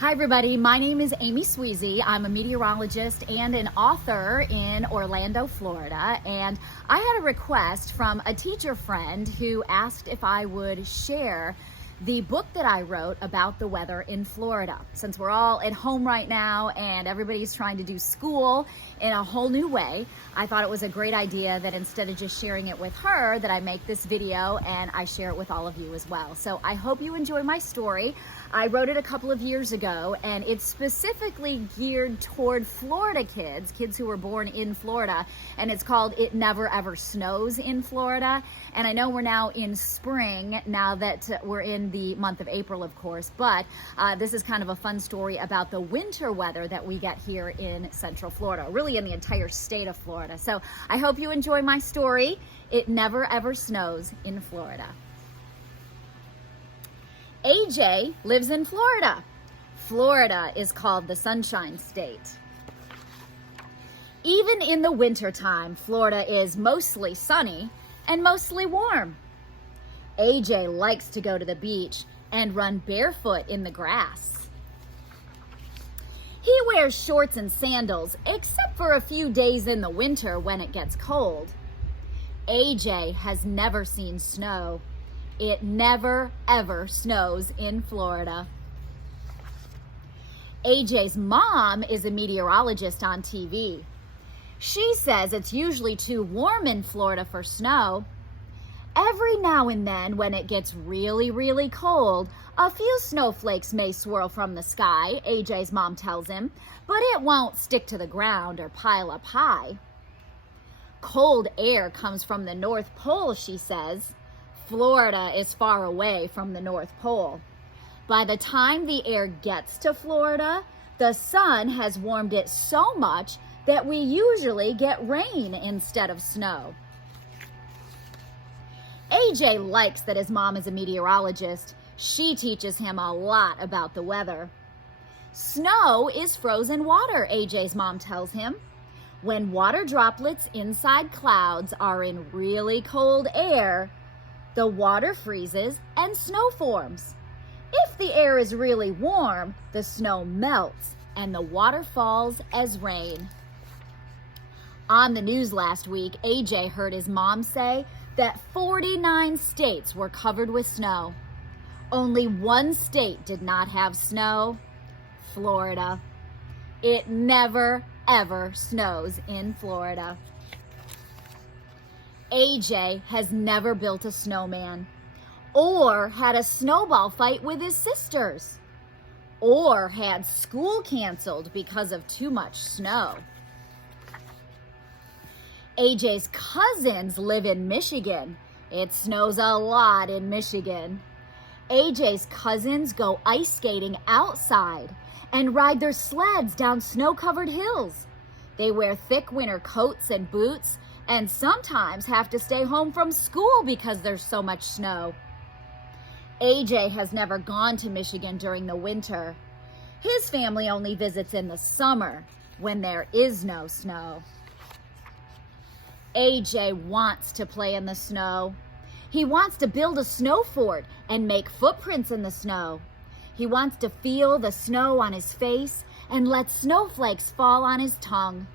Hi everybody, my name is Amy Sweezey. I'm a meteorologist and an author in Orlando, Florida, and I had a request from a teacher friend who asked if I would share the book that I wrote about the weather in Florida. Since we're all at home right now and everybody's trying to do school in a whole new way, I thought it was a great idea that instead of just sharing it with her, that I make this video and I share it with all of you as well. So I hope you enjoy my story. I wrote it a couple of years ago, and it's specifically geared toward Florida kids who were born in Florida, and it's called It Never Ever Snows in Florida. And I know we're now in spring, now that we're in the month of April, of course, but this is kind of a fun story about the winter weather that we get here in Central Florida, really in the entire state of Florida. So I hope you enjoy my story. It Never Ever Snows in Florida. AJ lives in Florida. Florida is called the Sunshine State. Even in the wintertime, Florida is mostly sunny and mostly warm. AJ likes to go to the beach and run barefoot in the grass. He wears shorts and sandals, except for a few days in the winter when it gets cold. AJ has never seen snow. It never, ever snows in Florida. AJ's mom is a meteorologist on TV. She says it's usually too warm in Florida for snow. Every now and then, when it gets really, really cold, a few snowflakes may swirl from the sky, AJ's mom tells him, but it won't stick to the ground or pile up high. Cold air comes from the North Pole, she says. Florida is far away from the North Pole. By the time the air gets to Florida, the sun has warmed it so much that we usually get rain instead of snow. AJ likes that his mom is a meteorologist. She teaches him a lot about the weather. Snow is frozen water, AJ's mom tells him. When water droplets inside clouds are in really cold air, the water freezes and snow forms. If the air is really warm, the snow melts and the water falls as rain. On the news last week, AJ heard his mom say that 49 states were covered with snow. Only one state did not have snow: Florida. It never, ever snows in Florida. AJ has never built a snowman, or had a snowball fight with his sisters, or had school canceled because of too much snow. AJ's cousins live in Michigan. It snows a lot in Michigan. AJ's cousins go ice skating outside and ride their sleds down snow-covered hills. They wear thick winter coats and boots and sometimes have to stay home from school because there's so much snow. AJ has never gone to Michigan during the winter. His family only visits in the summer when there is no snow. AJ wants to play in the snow. He wants to build a snow fort and make footprints in the snow. He wants to feel the snow on his face and let snowflakes fall on his tongue.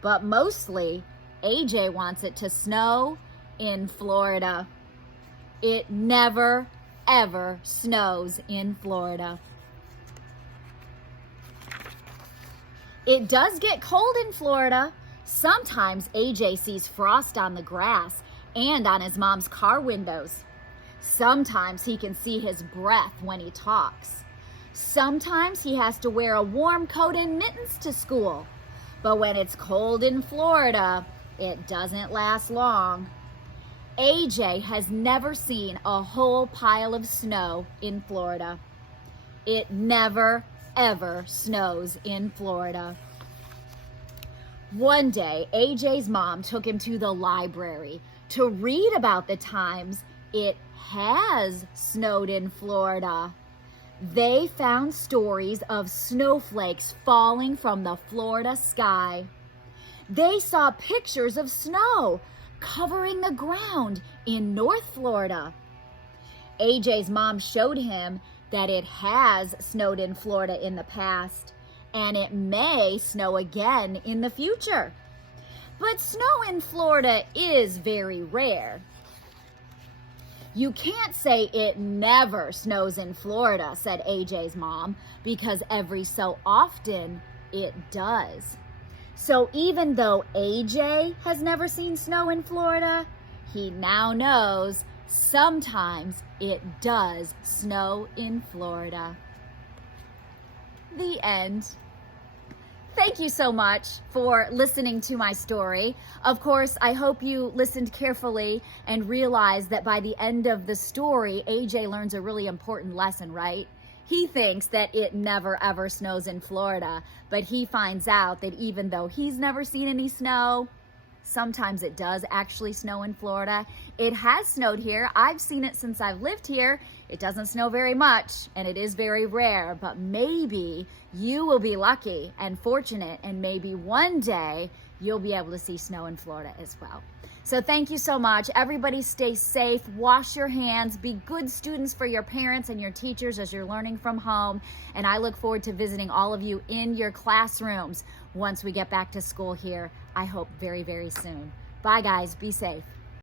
But mostly, AJ wants it to snow in Florida. It never, ever snows in Florida. It does get cold in Florida. Sometimes AJ sees frost on the grass and on his mom's car windows. Sometimes he can see his breath when he talks. Sometimes he has to wear a warm coat and mittens to school. But when it's cold in Florida, it doesn't last long. AJ has never seen a whole pile of snow in Florida. It never, ever snows in Florida. One day, AJ's mom took him to the library to read about the times it has snowed in Florida. They found stories of snowflakes falling from the Florida sky. They saw pictures of snow covering the ground in North Florida. AJ's mom showed him that it has snowed in Florida in the past, and it may snow again in the future. But snow in Florida is very rare. You can't say it never snows in Florida, said AJ's mom, because every so often it does. So even though AJ has never seen snow in Florida, he now knows sometimes it does snow in Florida. The end. Thank you so much for listening to my story. Of course, I hope you listened carefully and realized that by the end of the story, AJ learns a really important lesson, right? He thinks that it never ever snows in Florida, but he finds out that even though he's never seen any snow, sometimes it does actually snow in Florida. It has snowed here. I've seen it since I've lived here. It doesn't snow very much, and it is very rare, but maybe you will be lucky and fortunate, and maybe one day you'll be able to see snow in Florida as well. So thank you so much. Everybody stay safe, wash your hands, be good students for your parents and your teachers as you're learning from home. And I look forward to visiting all of you in your classrooms once we get back to school here. I hope very, very soon. Bye guys, be safe.